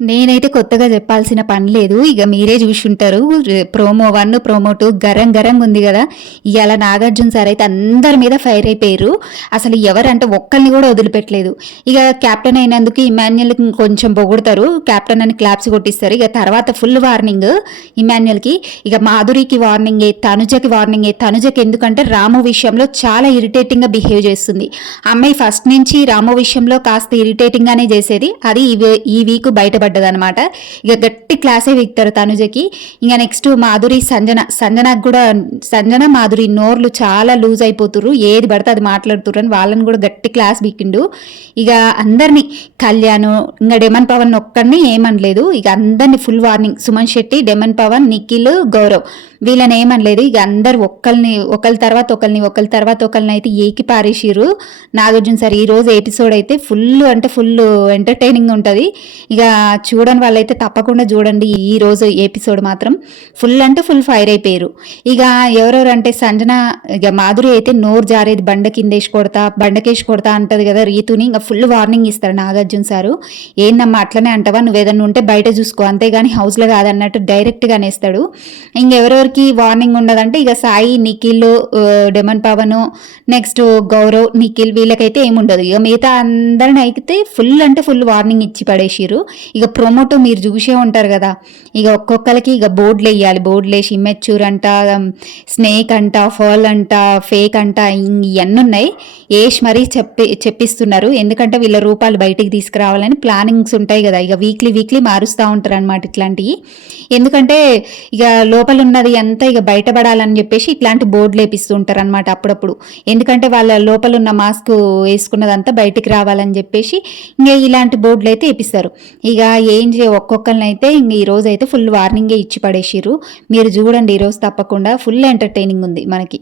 నేనైతే కొత్తగా చెప్పాల్సిన పని లేదు. ఇక మీరే చూసుంటారు. ప్రోమో 1, ప్రోమో 2 గరంగా ఉంది గదా! ఇయాల నాగార్జున సార్ అయితే అందరి మీద ఫైర్ అయిపోయిర్రు. అసలు ఎవరంటే ఒక్కళ్ళని కూడా వదిలిపెట్టలేదు. ఇక కెప్టెన్ అయినందుకు ఇమాన్యుయల్‌కి కొంచెం పొగుడుతారు. కెప్టెన్ అని క్లాప్స్ కొట్టిస్తారు. ఇక తర్వాత ఫుల్ వార్నింగ్ ఇమాన్యుయల్‌కి. ఇక మాధురికి వార్నింగే, తనుజకి వార్నింగే. తనుజకి ఎందుకంటే రాము విషయంలో చాలా ఇరిటేటింగ్‌గా బిహేవ్ చేస్తుంది. అమ్మాయి ఫస్ట్ నుంచి రాము విషయంలో కాస్త ఇరిటేటింగ్‌గానే చేసేది. అది ఈ వీక్ బయటపడ్డది అనమాట. ఇక గట్టి క్లాసే వీక్తారు తనుజకి. ఇంకా నెక్స్ట్ మాధురి సంజనకు కూడా సంజన మాధురి నోర్లు చాలా లూజ్ అయిపోతుర్రు. ఏది పడితే అది మాట్లాడుతుర్రు అని వాళ్ళని కూడా గట్టి క్లాస్ బీకిండు. ఇక అందరినీ కళ్యాణ్ ఇంకా డెమన్ పవన్ ఒక్కడిని ఏమనలేదు. ఇక అందరినీ full warning. Suman Shetty, demon Pavan, Nikhil, Gaurav వీళ్ళని ఏమనలేదు. ఇక అందరు ఒకరి తర్వాత ఒకరిని అయితే ఏకి పారేసిర్రు నాగార్జున సార్. ఈ రోజు ఎపిసోడ్ అయితే ఫుల్ అంటే ఫుల్ ఎంటర్టైనింగ్ ఉంటుంది. ఇక చూడని వాళ్ళైతే తప్పకుండా చూడండి. ఈ రోజు ఎపిసోడ్ మాత్రం ఫుల్ అంటే ఫుల్ ఫైర్ అయిపోయారు. ఇక ఎవరెవరు అంటే సంజన, ఇక మాధురి అయితే నోరు జారేది బండకేసి కొడతా అంటది కదా రీతుని. ఇంకా ఫుల్ వార్నింగ్ ఇస్తారు నాగార్జున సారు. ఏందమ్మా అట్లనే అంటావా, నువ్వేదన్నా ఉంటే బయట చూసుకో అంతేగాని హౌస్లో కాదన్నట్టు డైరెక్ట్గా అనేస్తాడు. ఇంకెవరెవరికి వార్నింగ్ ఉండదంటే ఇక సాయి, నిఖిల్, డెమన్ పవన్, నెక్స్ట్ గౌరవ్, నిఖిల్ వీళ్ళకైతే ఏముండదు. ఇక మిగతా అందరిని అయితే ఫుల్ అంటే ఫుల్ వార్నింగ్ ఇచ్చి పడేసిరు. ఇక ప్రొమోటో మీరు చూసే ఉంటారు కదా. ఇక ఒక్కొక్కరికి ఇక బోర్డులు వేయాలి. బోర్డులు వేసి ఇమ్మెచ్యూర్ అంట, స్నేక్ అంట, ఫాల్ అంట, ఫేక్ అంట ఇవన్నీ ఉన్నాయి. వేసి మరీ చెప్పిస్తున్నారు. ఎందుకంటే వీళ్ళ రూపాలు బయటికి తీసుకురావాలని ప్లానింగ్స్ ఉంటాయి కదా. ఇక వీక్లీ మారుస్తూ ఉంటారు అనమాట ఇట్లాంటివి. ఎందుకంటే ఇక లోపల ఉన్నది అంతా ఇక బయటపడాలని చెప్పేసి ఇట్లాంటి బోర్డులు వేపిస్తూ ఉంటారు అనమాట అప్పుడప్పుడు. ఎందుకంటే వాళ్ళ లోపల ఉన్న మాస్క్ వేసుకున్నదంతా బయటికి రావాలని చెప్పేసి ఇంకా ఇలాంటి బోర్డులు అయితే వేపిస్తారు. ఇక ఒక్కొక్కరిని అయితే ఇంక ఈరోజు అయితే ఫుల్ వార్నింగే ఇచ్చి పడేసిర్రు. మీరు చూడండి ఈరోజు తప్పకుండా ఫుల్ ఎంటర్టైనింగ్ ఉంది మనకి.